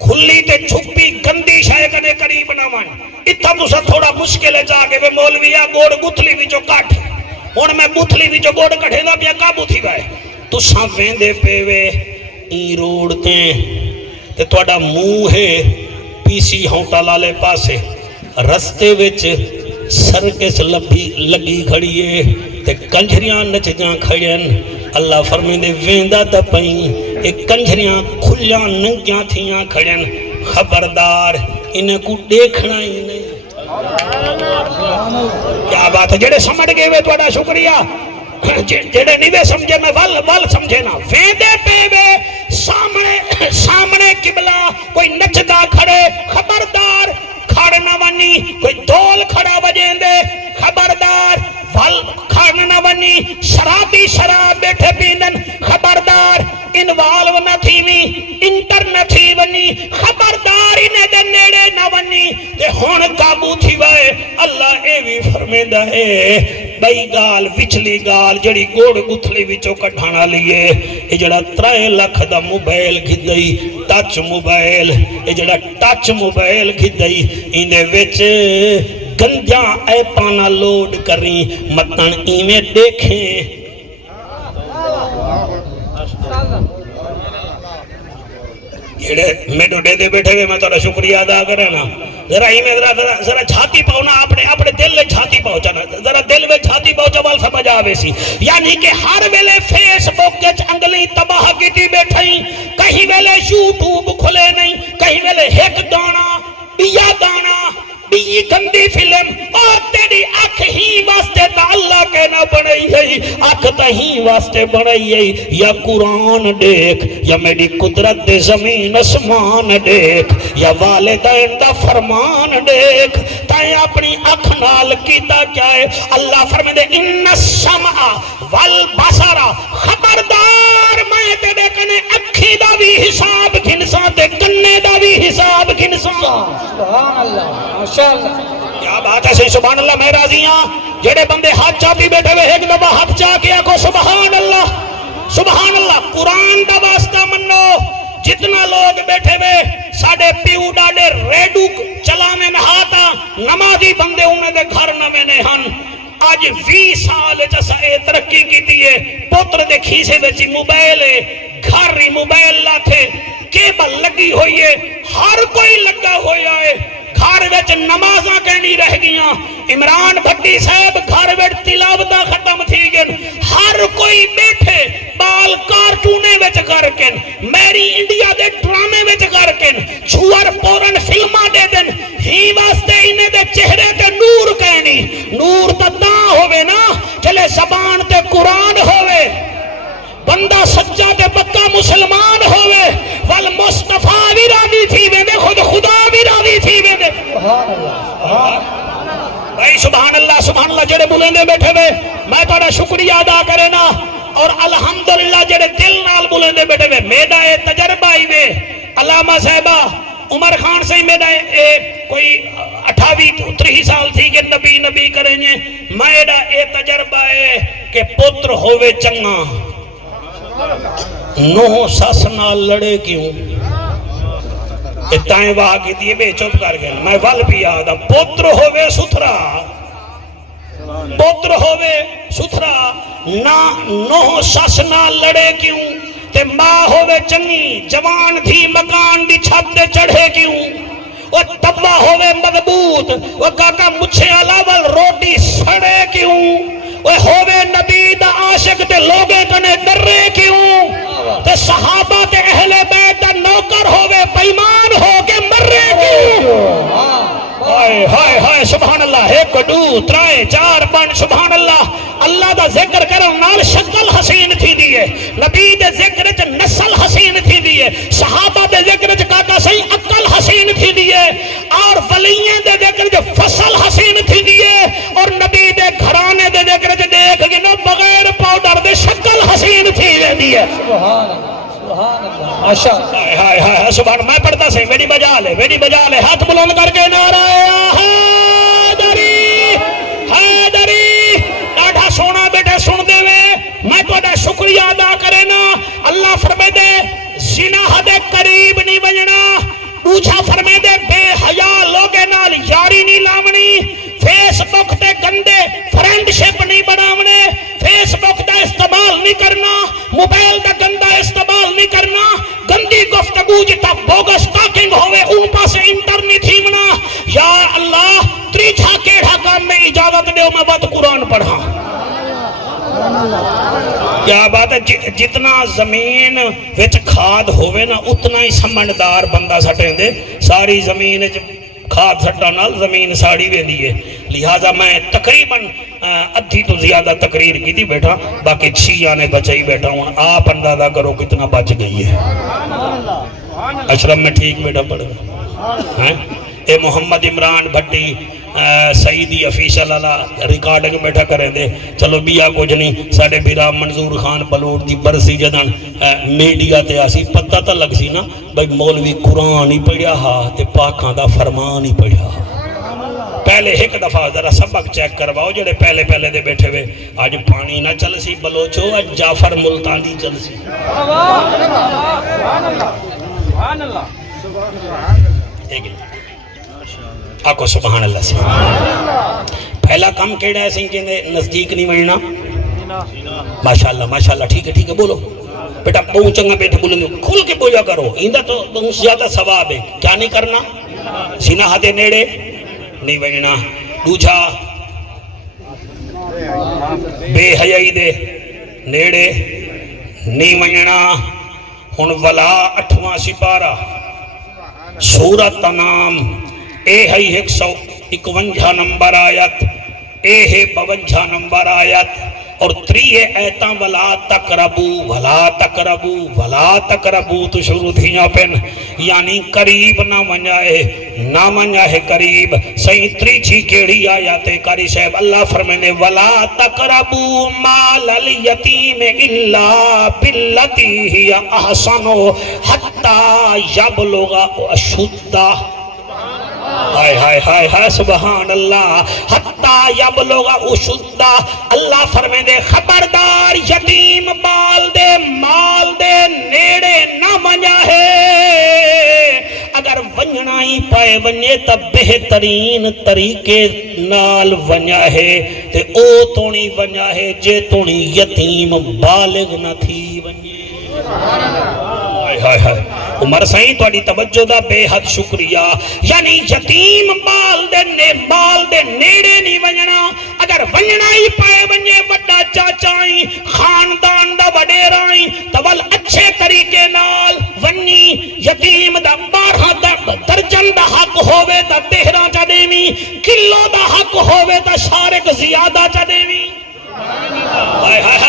کھلی تے چھپی گندی شاہ کدے قریب نہ ون اتھا تو سر تھوڑا مشکل ہے جا کے وہ مولویا گوڑ گتھلی بھی جو کٹ اور میں گتھلی بھی جو گوڑ کٹھے دا بیا قابو تھی گئے تو ساں ویندے پیوے این روڑتے تے توڑا منہ ہے پیسی ہونٹا لالے پاسے رستے وچ سرکس لگی کھڑیے تے کنجھریاں نچ جاں کھڑین اللہ فرمے دے ویندہ دا پئیں ایک کنجھریاں کھلیاں ننگیاں تھیاں کھڑین خبردار انہیں کو دیکھنا ہی نہیں کیا بات ہے جڑے سمجھ گئے ہوئے توڑا شکریہ جڑے نہیں وے سمجھے میں وال سمجھے نا ویندے پہ وے سامنے قبلہ کوئی نچدا کھڑے خبردار کھڑ نہ ونی کوئی دول کھڑا وجین دے خبردار وال کھڑ نہ ونی شرابی شراب بیٹھے پیندن خبردار انوالو نہ تھی وی انٹر نہ تھی ونی خبردار انہیں دے نیڑے نہ ونی تے ہون قابو تھی وائے اللہ اے بھی فرمیدہ ہے بئی گال وچلی گال جڑی گوڑ گتھلی وچوں کڈھانا لیے اے جڑا 3 لاکھ دا موبائل گھدئی ٹچ موبائل اے جڑا ٹچ موبائل گھدئی ایندے وچ گنجا ایپانا لوڈ کریں متن ایویں دیکھیں میں ڈوڈے دے بیٹھے گئے میں تو شکریہ ادا کرے نا ذرا ہی میں ذرا چھاتی پاؤ نا اپنے دل میں چھاتی پاؤ چانا ذرا دل میں چھاتی پاؤ جوال سمجھ آوے سی یعنی کہ ہر ویلے فیس بک کے انگلی تباہ کی بیٹھیں کہیں ویلے یوٹیوب کھلے نہیں کہیں ویلے ایک گانا بیا گانا بھی گندی فلم اور تیری اکھ ہی واسطے تا اللہ کے نہ بڑھئی ہے اکھ تا ہی واسطے بڑھئی ہے یا قرآن دیکھ یا میری قدرت دے زمین اسمان دیکھ یا والدین دا فرمان دیکھ تائیں اپنی اکھ نال کیتا کیا ہے اللہ فرمائے دے ان السمع والبصر خبردار میں تیرے کنے اکھی دا بھی حساب گھنساں تے کنے دا بھی حساب گھنساں سبحان اللہ کیا بات ہے سبحان اللہ میں راضی ہاں جڑے بندے ہاتھ چاہتی بیٹھے ہوئے ایک دفعہ ہاتھ چاہ کے آکو سبحان اللہ قرآن دا واسطہ منو جتنا لوگ بیٹھے ہوئے ساڑے پیو ڈاڑے ریڈو چلا میں نہاتا نمازی بندے انہیں دے گھر نمیں ہن آج 20 سال جیسا اے ترقی کی دیئے پوتر دے کھیسے بیچی موبائل ہے گھر ہی موبائل لاتے کیبل لگی ہوئی ہے ہر کوئی لگا ہویا ہے گھر وچ نمازاں کہنی رہ گیاں عمران بھٹی صاحب گھر وچ تلاوتاں ختم تھی گن ہر کوئی بیٹھے بال کارٹونے وچ کر کن میری انڈیا دے ڈرامے وچ کر کن چھوار پورن فلماں دے دن ہی واسطے انہیں دے چہرے تے نور کہنی نور تا ہوئے نا چلے زبان تے قرآن ہوئے بندہ سچا تے پکا مسلمان ہوئے والمصطفیٰ بھی راضی تھی ویندے خود خدا بھی راضی تھی ویندے بھائی سبحان اللہ جڑے بلندے بیٹھے ہوئے میں توڑا شکریہ ادا کرے نا اور الحمدللہ جڑے دل نال بلندے بیٹھے ہوئے میڈا اے تجربہ ہی وے علامہ صاحبہ عمر خان سے میڈا اے کوئی 28-30 سال تھی کہ نبی کریں گے میڈا اے تجربہ ہے کہ پتر ہوئے چنگا نو ساس نال لڑے کیوں اتائیں واہ کی دیئے بے چپ کر گئے میں ول بھی آدھا پتر ہوئے ستھرا نو ساس نال لڑے کیوں تے ماں ہوئے چنگی جوان تھی مکان دی چھت دے چڑھے کیوں وہ تبا ہوئے مضبوط وہ کاکا مچھے علاوہ روٹی سڑے کیوں وہ ہوئے نبی دا عاشق تے لوگے کنے ڈرے کیوں تے صحابہ تے اہل بیت دا نوکر ہوئے پیمان ہو کے مرے کیوں ہائے سبحان اللہ 1 2 3 4 5 سبحان اللہ دا ذکر کرو نال شکل حسین تھی دیئے نبی دے ذکر چ نسل حسین تھی دیئے صحابہ دے ذکر چ کاکا صحیح عقل حسین تھی دیئے اور ولیین دے ذکر چ فصل حسین تھی دیئے اور نبی دے گھرانے دے ذکر چ دیکھ گنو بغیر پاؤڈر دے شکل حسین تھی دیئے سبحان میں پڑھتا سے ویڈی بجا لے ہاتھ بلند کر کے نعرہ حیدری ڈاڑھا سونا بیٹے سن دے وے میں تو ڈا شکریہ ادا کرے نا اللہ فرمے دے زنا حد قریب نہیں بجنا دوجھا فرمے دے بے حیا لوگے نال یاری نہیں لاونی فیس بک تے گندے فرینڈشپ نہیں بناونے فیس بک دا استعمال نہیں کرنا موبائل دا گندہ استعمال نہیں کرنا گندی گفتگو جتا بوگس ٹاکنگ ہوئے ان پاس انٹر نہیں تھیمنا یا اللہ تریجھا کیڑھا کام میں اجازت دے میں بات قرآن پڑھا کیا بات ہے جتنا زمین وچ کھاد ہوئے نا اتنا ہی سمجھدار بندہ سٹیں دے ساری زمین کھاد سٹا نال زمین ساڑی وے دیئے لہذا میں تقریباً ادھی تو زیادہ تقریر کی تھی بیٹھا باقی 6 آنے بچائی بیٹھا ہوں آپ اندازہ کرو کتنا بچ گئی ہے اشرف میں ٹھیک بیٹھا پڑے گا اے محمد عمران بھٹی سعیدی افیشل اللہ ریکارڈنگ بیٹھا کریں دے چلو بیا کچھ نہیں ساڑھے بیرا منظور خان بلوٹ دی برسی جدن میڈیا تے آسی پتہ تا لگ سی نا بھئی مولوی قرآن ہی پڑھیا ہا تے پاکاں دا فرمان ہی پڑھیا ہا پہلے ایک دفعہ ذرا سبق چیک کرواؤ جڑے پہلے پہلے دے بیٹھے ہوئے آج پانی نہ چل سی بلوچو آج جعفر ملتانی چل سی آکو سبحان اللہ سے پہلا کام کیڑا ہے سنگ کے نزدیک نہیں وڑنا ماشاءاللہ ٹھیک ہے بولو بیٹا بہت چنگا بیٹھے بولیں گے کھل کے بوجھا کرو اندہ تو بہت زیادہ ثواب ہے کیا نہیں کرنا سینہ ہاتھے نیڑے نہیں وڑنا دوجھا بے حیائی دے نیڑے نہیں وڑنا ہن ولا 8واں سپارہ سورۃ انعام اے ہے 151 نمبر آیت اے ہے 52 نمبر آیت اور 3 ایتاں ولا تقربو تو شروع تھیاں پن یعنی قریب نہ منجا ہے قریب صحیح 3 کیڑی آیات قاری صاحب اللہ فرمانے ولا تقربو مال الیتیم الا باللتی ہی احسن حتی یبلغ اشدہ ہائے سبحان اللہ حتی یبلغ اشدہ اللہ فرمائے دے خبردار یتیم مال دے نیڑے نہ منجا ہے اگر ونجنا ہی پائے ونجے تب بہترین طریقے نال ونجا ہے تے او تونی ونجا ہے جے تونی یتیم بالغ نہ تھی ونجے عمر سائیں تو اڈی توجہ دا بے حد شکریہ یعنی یتیم مال دے نیڑے نہیں ونجنا اگر ونجنا ہی پائے ونجے وڈا چاچائیں خاندان دا وڈیرائیں تول اچھے طریقے نال ونی یتیم دا 12 درجن دا حق ہووے تا 13 چا دیویں کلو دا حق ہووے تا شارک زیادہ چا دیویں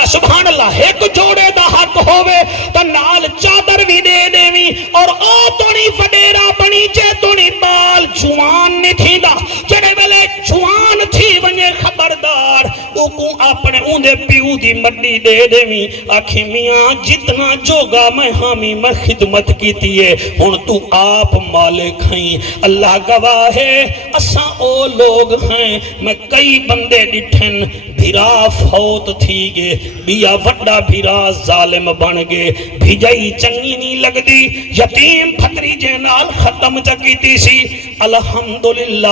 سبحان اللہ ایک جوڑے دا حق ہووے تا نال چادر بھی دے دیویں اور او تونی فڈیرا بنی چے تونی بال جوان نہیں تھی دا جڑے ویلے جوان تھی ونجے خبردار او کو اپنے اوندے پیو دی مڈی دے دیویں آکھی میاں جتنا جوگا میں حامی میں خدمت کی تیے ہن تو آپ مالک ہیں اللہ گواہ ہے اساں او لوگ ہیں میں کئی بندے ڈٹھن بھیرا فوت تھی گے بیا وڈا بھیرا ظالم بن گے بھیجائی چنگی نہیں لگ دی یتیم پھتری جنال ختم چکی تی سی الحمدللہ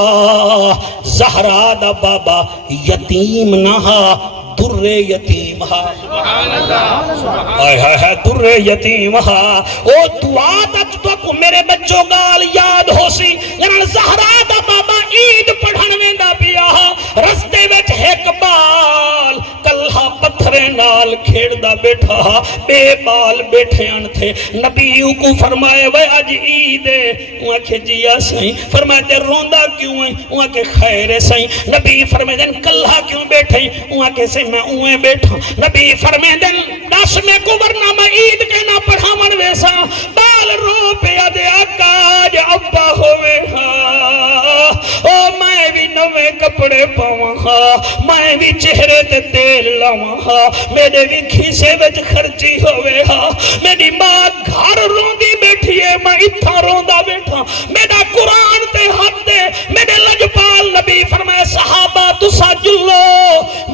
زہرا دا بابا یتیم نہا در یتیم ہا در یتیم ہا او دعا تک تو میرے بچوں گال یاد ہو سی یعنی زہرا دا بابا عید پڑھن ویندا پیا رستے وچ ایک بال کلہا پتھرے نال کھیڑ دا بیٹھا بے بال بیٹھے ان تھے نبی کو فرمائے وے اج عید ہے وہاں کے جیا سائیں فرمائے تے روندا کیوں ہیں وہاں کے خیر سائیں نبی فرمائے دن کلہا کیوں بیٹھے وہاں کے سے میں اویں بیٹھا نبی فرمائے دن دس میں کو ورنہ میں عید کہنا پڑھا من ویسا بال رو پہ دے آکاج ابا ہوئے او میں بھی نوے کپڑے پاواں میں بھی چہرے تے تیل لاواں میرے بھی کھیسے وچ خرچی ہوئے میری ماں گھر روندی بیٹھی ہے میں اتھا روندا بیٹھا میرا قرآن تے ہاتھ دے میرے لجپال نبی فرمائے صحابہ تسا جلو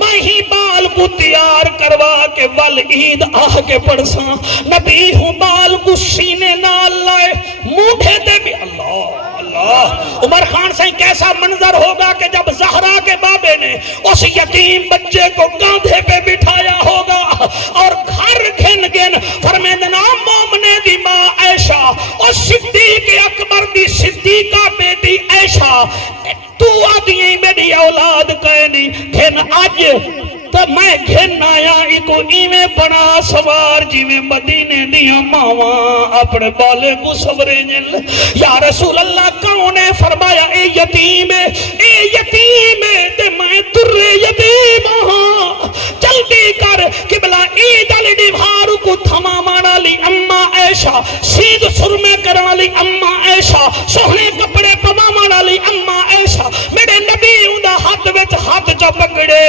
میں ہی بال کو تیار کروا کے ول عید آہ کے پڑساں نبی ہوں بال کو سینے نال لائے موڑے دے بھی اللہ عمر خان سے کیسا منظر ہوگا کہ جب زہرا کے بابے نے اس یتیم بچے کو کاندھے پہ بٹھایا ہوگا اور گھر گھن فرمیدنا مومنے دی ماں عائشہ اور صدیق اکبر دی صدیقہ بیٹی عائشہ تو آدھی میری اولاد کہنی گھن آج تو میں گھن آیا ایک ایمیں بڑا سوار جی میں مدینے دیا ماواں اپنے بالے کو سورے جل یا رسول اللہ کونے فرمایا اے یتیم تے میں در یتیم ہاں جلدی کر قبلہ عید علی دیوار کو تھما مانا لی اما عائشہ سید سرمے کرنا لی اما عائشہ سوہنے کپڑے پما مانا لی اما عائشہ میرے نبی اندہ ہاتھ وچ ہاتھ چا پکڑے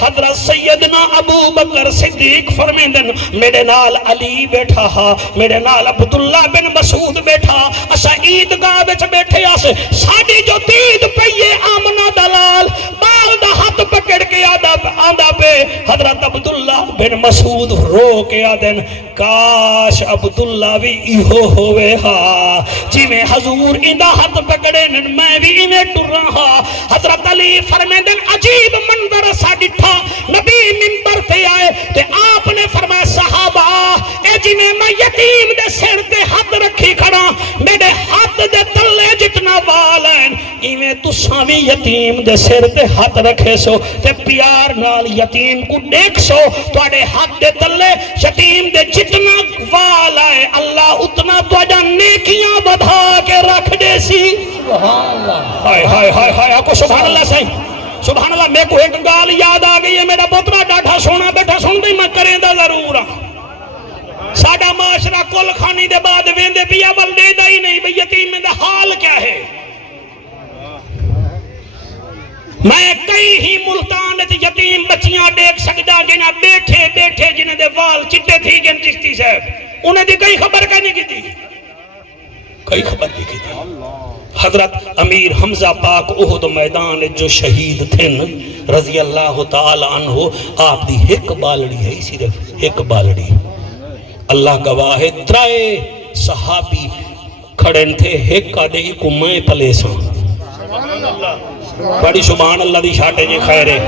حضرت سیدنا ابو بکر صدیق فرمیندن میرے نال علی بیٹھا ہا میرے نال عبداللہ بن مسعود بیٹھا اسا عیدگاہ وچ بیٹھے آسے ساڑی جو تید پئیے آمنہ دل پہ حضرت عبداللہ بن مسعود رو کے آدن کاش عبداللہ بھی ایہو ہوئے ہا جی میں حضور اندہ ہاتھ پکڑے میں بھی انہیں ٹر رہا. حضرت علی فرمیدن عجیب منظر سا ڈٹھا. نبی منبر تے آئے تے آپ نے فرمایا صحابہ اے جی میں یتیم دے سر تے ہاتھ رکھی کھڑا میرے ہاتھ دے تلے جتنا وال ہیں ایویں تساں بھی یتیم دے سر تے ہاتھ رکھے سو تے پیار نال یتیم کو دیکھ سو تواڈے ہاتھ دے تلے یتیم دے جتنا وال ہے اللہ اتنا تواڈا نیکیاں بڑھا کے رکھ دے سی. سبحان اللہ. ہائے ہائے ہائے ہائے آپ کو سبحان اللہ صحیح سبحان اللہ. میرے کو ایک گال یاد آ گئی ہے میرا پوترا ڈاٹا سونا بیٹھا سن دی میں کریں دا ضرور ہاں. ساڈا معاشرہ کل خانی دے بعد ویندے پیا ول دے دا ہی نہیں بھئی یتیم دا حال کیا ہے. میں کئی ہی ملتان یتیم بچیاں دیکھ سکتا جنہیں بیٹھے بیٹھے جنہیں دے وال چٹے تھی گن چشتی صاحب انہیں دی کئی خبر کا نہیں کی تھی کئی خبر نہیں کی تھی. حضرت امیر حمزہ پاک احد میدان جو شہید تھے رضی اللہ تعالی عنہ آپ دی ایک بالڑی ہے صرف ایک بالڑی اللہ گواہ ہے ترائے صحابی کھڑن تھے ایک کادے کو میں پلے ساں. بڑی سبحان اللہ دی شاٹے جی خیر ہے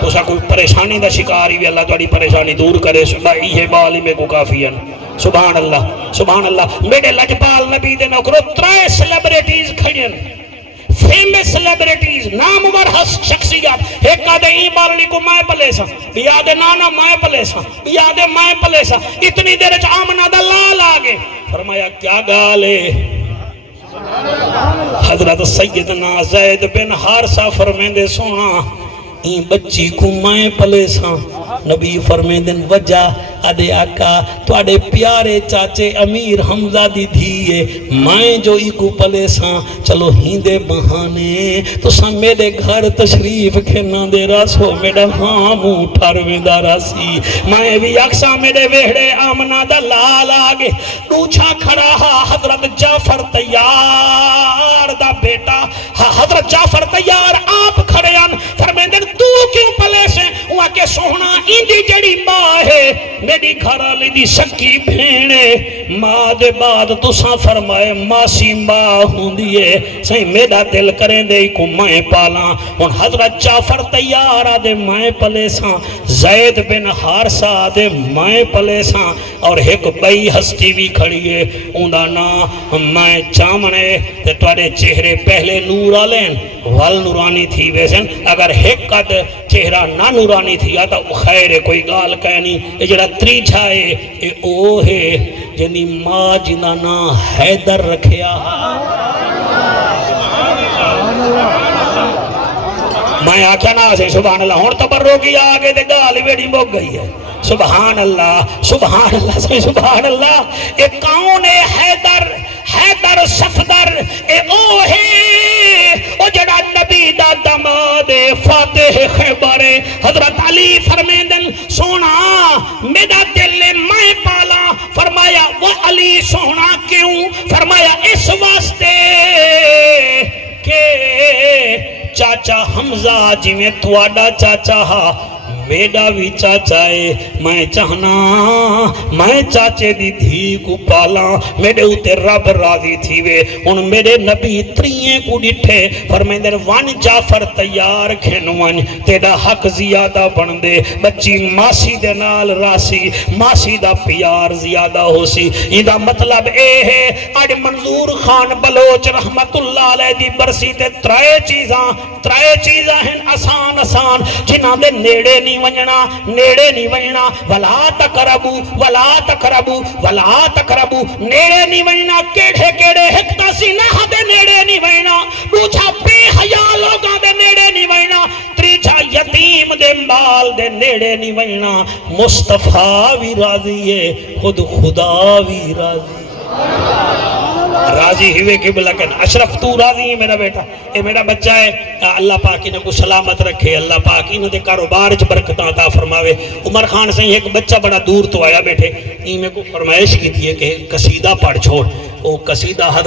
تو سا کوئی پریشانی دا شکاری بھی اللہ تاری پریشانی دور کرے یہ بالی میں کو کافی ہے. سبحان اللہ سبحان اللہ. میرے لجپال نبی دے نوکرو ترائے سیلیبریٹیز کھڑین فیمس سیلیبریٹیز نامور شخصیات ایک آدھے ای بالڑی کو میں پلے سا بیادے نانا میں پلے سا بیادے میں پلے سا اتنی دیر آمنہ دا لال آگے فرمایا کیا گالے. حضرت سیدنا زید بن حارثہ فرمیندے سونا این بچی کو میں پلے سا نبی فرمیندن وجہ آدھے آقا توڑے پیارے چاچے امیر حمزہ دی دھیئے میں جو ایکو پلے سا چلو ہیندے بہانے تو سا میرے گھر تشریف کھینا دے راسو میرے ہامو ٹھارویں دا راسی میں بھی اکسا میرے ویڑے آمنہ دا لال آگے دوچھا کھڑا ہا حضرت جعفر تیار دا بیٹا حضرت جعفر تیار آپ کھڑیان فرمیندن تو کیوں پلے سے وہاں کے سونا اندی جڑی ماں ہے میری گھرالی دی سکی بھینے ماں دے بعد تساں فرمائے ماسی ماں ہوں دیئے سہی میرا دل کریں دے کو میں پالاں ان حضرت جعفر تیار آدھے میں پلے ساں زید بن حارثہ آدھے میں پلے ساں اور ایک بئی ہستی بھی کھڑیے اندھا نا میں چامنے تے توڑے چہرے پہلے نور آلین وال نورانی تھی ویسن اگر ایک قد چہرہ نہ نورانی تھی آتا خیر کوئی گال کہنی یہ جڑا تری چھائے اے او ہے جنی ماں جنہ نا حیدر رکھیا میں آکھا نا سے سبحان اللہ ہون تبرو کی آگے دے گالی بیڑی موگ گئی ہے سبحان اللہ سے سبحان اللہ اے کون ہے حیدر صفدر اے او ہے او جڑا نبی دا دماد فاتح خیبر حضرت علی فرمیندن سونا میرا دل میں پالا فرمایا وہ علی سونا کیوں فرمایا اس واسطے کہ چاچا حمزہ جی میں تواڈا چاچا ہا میڈا بھی چاچا ہے میں چاہنا میں چاچے دی دھی کو پالا میرے ہوتے رب راضی تھی وے ان میرے نبی تریئے کو ڈٹھے فرمیندر وان جعفر تیار کھن وان تیڑا حق زیادہ بن دے بچی ماسی دے نال راسی ماسی دا پیار زیادہ ہو سی یہ دا مطلب اے ہے آج منظور خان بلوچ رحمت اللہ علیہ دی برسی تے ترائے چیزاں ہیں آسان جنہ دے نیڑے نہیں ونجنا ولا تقربو نیڑے نہیں ونجنا کیڑے ہکتا سی نہ دے نیڑے نہیں ونجنا دوچھا بے حیا لوگاں دے نیڑے نہیں ونجنا تریچھا یتیم دے مال دے نیڑے نہیں ونجنا مصطفیٰ بھی راضی ہے خود خدا بھی راضی ہوئے کہ بلکن اشرف تو راضی ہے میرا بیٹا اے میرا بچہ ہے اللہ پاکی نے کو سلامت رکھے اللہ پاکی نے دے کاروبار چ برکتاں عطا فرماوے عمر خان سے ایک بچہ بڑا دور تو آیا بیٹھے میں کو فرمائش کی تھی کہ قصیدہ پڑھ چھوڑ وہ قصیدہ حضرت